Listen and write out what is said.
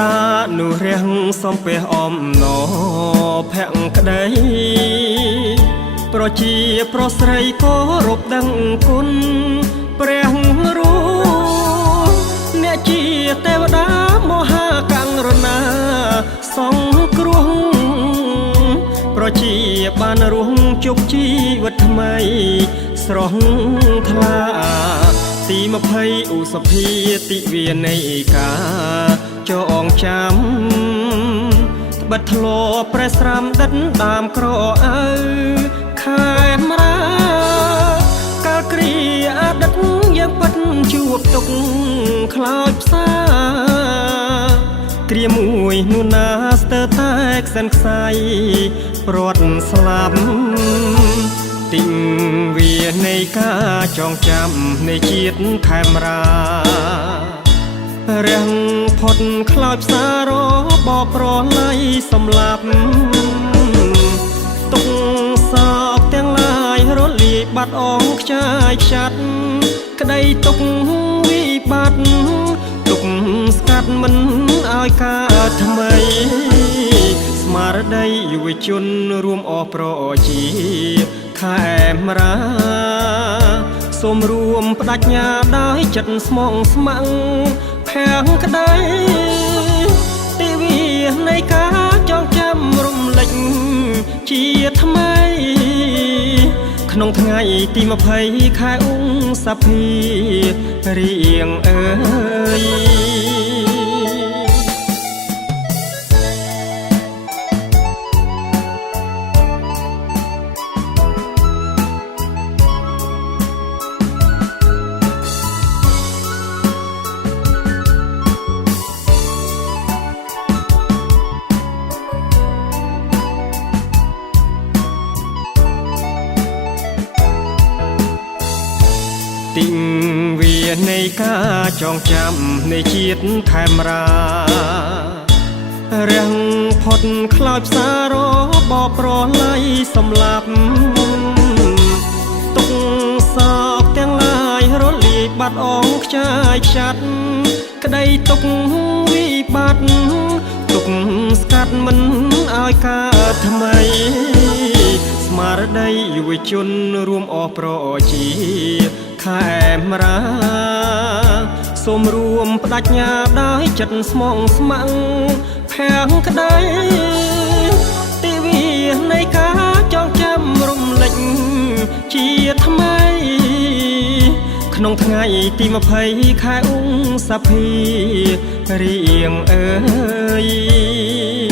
ដានោះរះសំពះអំណរភក្តីប្រជាប្រុសស្រីគោរពដឹងគុណព្រះរូបអ្នកជាទេវតាមហាករុណាសង្គ្រោះប្រជាបានរស់ជោគជីវិតថ្មីស្រស់ថ្លាទី20ឧសភាទិវានៃកាចងចាំបិទធ្លាប់ប្រេះស្រាំដិតដើមក្រអៅខែមរាកាលគ្រាអតីតយើងពិតជួបទុកខ្លោចផ្សាគ្រាមួយនោះណាស្ទើរតែខ្សិនខ្សៃព្រាត់ស្លាប់ទិវានៃការចងចាំនៃជាតិខេមរារាំងផុតខ្លោចផ្សាររបបប្រឡ័យសម្លាប់ទុកសោកទាំងឡាយរលាយបាត់អងខ្ចាយខ្ចាត់ក្តីទុកវិបត្តិទុកស្កាត់មិនឲ្យកើតថ្មីស្មារតីយុវជនរួមអស់ប្រជាខេមរាសូមរួមបដិញ្ញាដោយចិត្តស្មងស្ម័គ្រភាំងក្តីទិវានៃការចងចាំរំលេចជាថ្មីក្នុងថ្ងៃទី20ខែឧសភារៀងអើយទិវានៃការចងចាំនៃជាតិខេមរារាំងផុតខ្លោចផ្សាររបបប្រឡ័យសម្លាប់ទុកសោកទាំងឡាយរលាយបាត់អងខ្ចាយខ្ចាត់ក្តីទុកវិបត្តិទុកស្កាត់មិនឲ្យកើតថ្មីស្មារតីយុវជនរួមអស់ប្រជាខេមរាសូមរួមបដិញ្ញាដោយចិត្តស្មងស្ម័គ្រភាំងក្តីទិវានៃការចងចាំរំលេចជាថ្មីក្នុងថ្ងៃទី20ខែឧសភារៀងអើយ